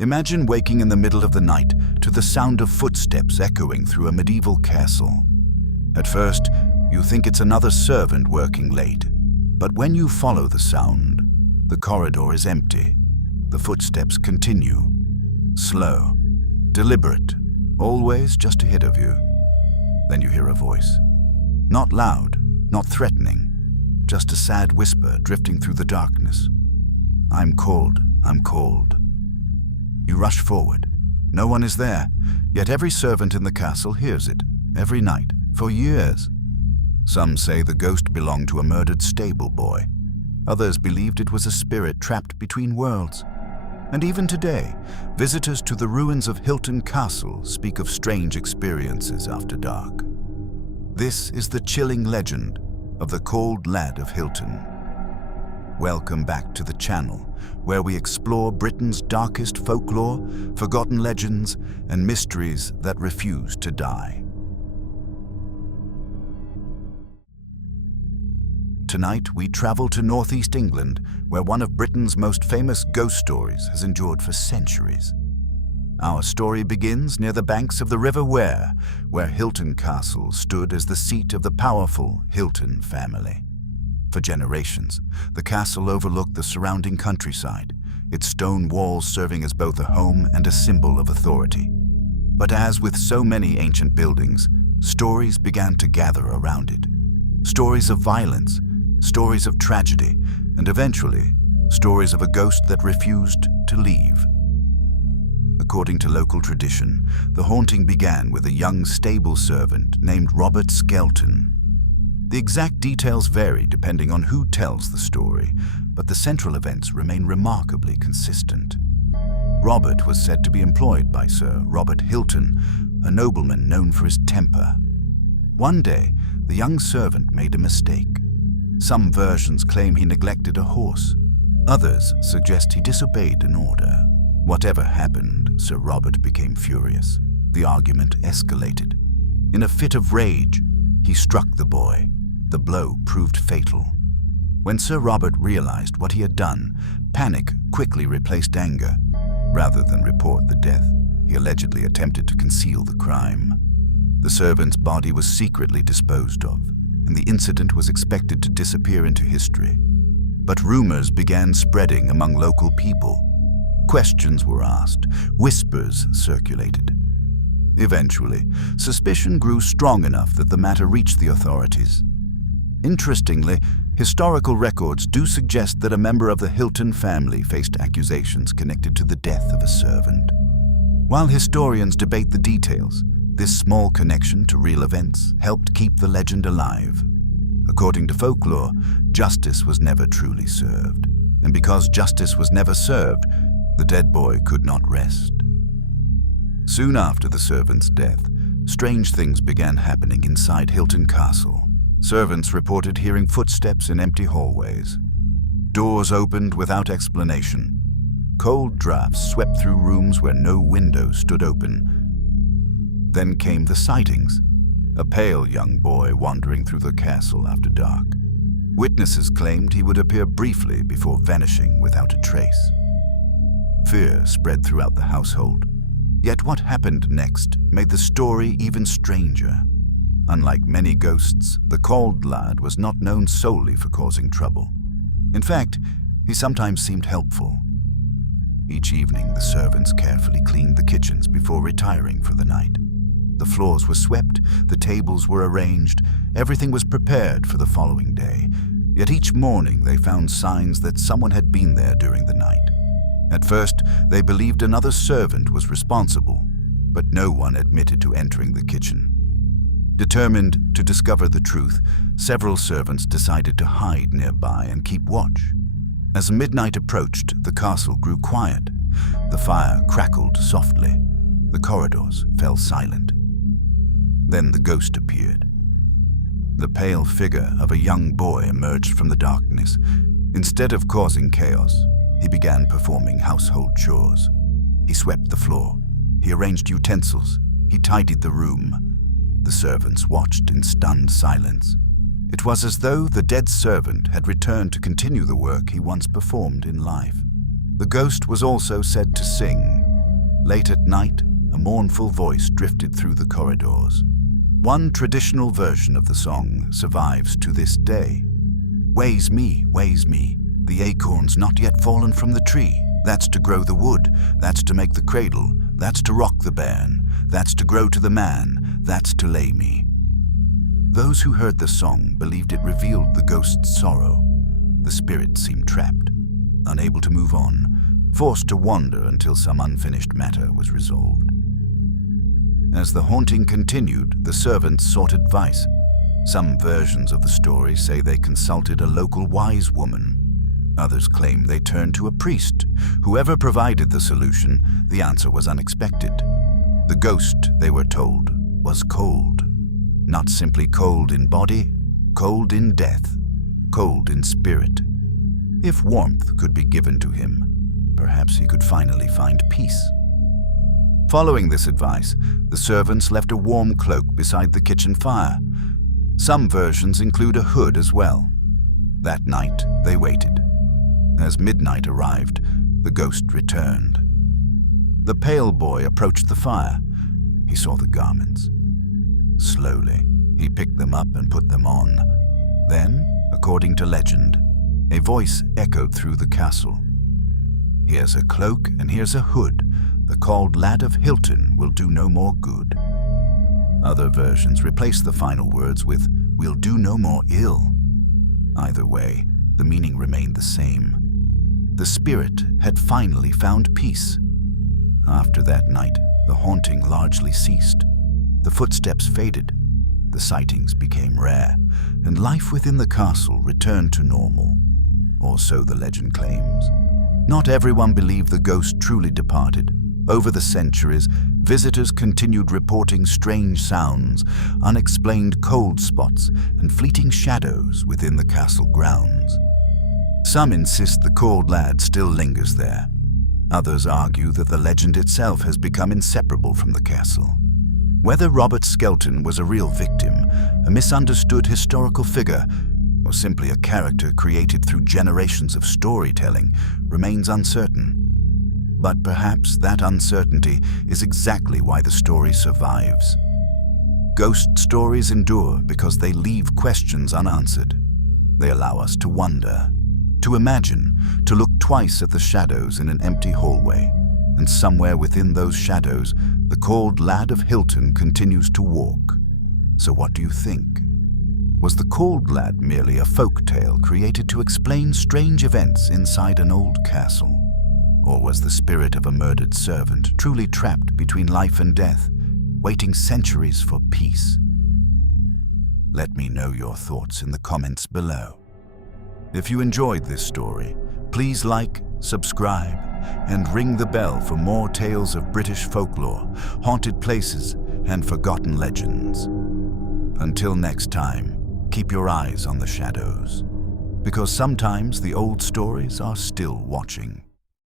Imagine waking in the middle of the night to the sound of footsteps echoing through a medieval castle. At first, you think it's another servant working late, but when you follow the sound, the corridor is empty. The footsteps continue, slow, deliberate, always just ahead of you. Then you hear a voice. Not loud, not threatening, just a sad whisper drifting through the darkness. I'm called, I'm called. You rush forward. No one is there, yet every servant in the castle hears it, every night, for years. Some say the ghost belonged to a murdered stable boy. Others believed it was a spirit trapped between worlds. And even today, visitors to the ruins of Hylton Castle speak of strange experiences after dark. This is the chilling legend of the Cauld Lad of Hylton. Welcome back to the channel, where we explore Britain's darkest folklore, forgotten legends, and mysteries that refuse to die. Tonight, we travel to northeast England, where one of Britain's most famous ghost stories has endured for centuries. Our story begins near the banks of the River Wear, where Hylton Castle stood as the seat of the powerful Hylton family. For generations, the castle overlooked the surrounding countryside, its stone walls serving as both a home and a symbol of authority. But as with so many ancient buildings, stories began to gather around it. Stories of violence, stories of tragedy, and eventually, stories of a ghost that refused to leave. According to local tradition, the haunting began with a young stable servant named Robert Skelton. The exact details vary depending on who tells the story, but the central events remain remarkably consistent. Robert was said to be employed by Sir Robert Hylton, a nobleman known for his temper. One day, the young servant made a mistake. Some versions claim he neglected a horse. Others suggest he disobeyed an order. Whatever happened, Sir Robert became furious. The argument escalated. In a fit of rage, he struck the boy. The blow proved fatal. When Sir Robert realized what he had done, panic quickly replaced anger. Rather than report the death, he allegedly attempted to conceal the crime. The servant's body was secretly disposed of, and the incident was expected to disappear into history. But rumors began spreading among local people. Questions were asked, whispers circulated. Eventually, suspicion grew strong enough that the matter reached the authorities. Interestingly, historical records do suggest that a member of the Hylton family faced accusations connected to the death of a servant. While historians debate the details, this small connection to real events helped keep the legend alive. According to folklore, justice was never truly served. And because justice was never served, the dead boy could not rest. Soon after the servant's death, strange things began happening inside Hylton Castle. Servants reported hearing footsteps in empty hallways. Doors opened without explanation. Cold drafts swept through rooms where no windows stood open. Then came the sightings. A pale young boy wandering through the castle after dark. Witnesses claimed he would appear briefly before vanishing without a trace. Fear spread throughout the household. Yet what happened next made the story even stranger. Unlike many ghosts, the Cauld Lad was not known solely for causing trouble. In fact, he sometimes seemed helpful. Each evening, the servants carefully cleaned the kitchens before retiring for the night. The floors were swept, the tables were arranged, everything was prepared for the following day. Yet each morning they found signs that someone had been there during the night. At first, they believed another servant was responsible, but no one admitted to entering the kitchen. Determined to discover the truth, several servants decided to hide nearby and keep watch. As midnight approached, the castle grew quiet. The fire crackled softly. The corridors fell silent. Then the ghost appeared. The pale figure of a young boy emerged from the darkness. Instead of causing chaos, he began performing household chores. He swept the floor. He arranged utensils. He tidied the room. The servants watched in stunned silence. It was as though the dead servant had returned to continue the work he once performed in life. The ghost was also said to sing, Late at night, a mournful voice drifted through the corridors. One traditional version of the song survives to this day. Ways me, the acorn's not yet fallen from the tree. That's to grow the wood, that's to make the cradle, that's to rock the bairn, that's to grow to the man, that's to lay me. Those who heard the song believed it revealed the ghost's sorrow. The spirit seemed trapped, unable to move on, forced to wander until some unfinished matter was resolved. As the haunting continued, the servants sought advice. Some versions of the story say they consulted a local wise woman. Others claim they turned to a priest. Whoever provided the solution, the answer was unexpected. The ghost, they were told, was cold. Not simply cold in body, cold in death, cold in spirit. If warmth could be given to him, perhaps he could finally find peace. Following this advice, the servants left a warm cloak beside the kitchen fire. Some versions include a hood as well. That night, they waited. As midnight arrived, the ghost returned. The pale boy approached the fire. He saw the garments. Slowly, he picked them up and put them on. Then, according to legend, a voice echoed through the castle. Here's a cloak and here's a hood. The Cauld Lad of Hylton will do no more good. Other versions replace the final words with, will do no more ill. Either way, the meaning remained the same. The spirit had finally found peace. After that night, the haunting largely ceased. The footsteps faded, the sightings became rare, and life within the castle returned to normal. Or so the legend claims. Not everyone believed the ghost truly departed. Over the centuries, visitors continued reporting strange sounds, unexplained cold spots, and fleeting shadows within the castle grounds. Some insist the Cauld Lad still lingers there. Others argue that the legend itself has become inseparable from the castle. Whether Robert Skelton was a real victim, a misunderstood historical figure, or simply a character created through generations of storytelling, remains uncertain. But perhaps that uncertainty is exactly why the story survives. Ghost stories endure because they leave questions unanswered. They allow us to wonder, to imagine, to look twice at the shadows in an empty hallway. And somewhere within those shadows, the Cauld Lad of Hylton continues to walk. So what do you think? Was the Cauld Lad merely a folk tale created to explain strange events inside an old castle? Or was the spirit of a murdered servant truly trapped between life and death, waiting centuries for peace? Let me know your thoughts in the comments below. If you enjoyed this story, please like, subscribe, and ring the bell for more tales of British folklore, haunted places, and forgotten legends. Until next time, keep your eyes on the shadows, because sometimes the old stories are still watching.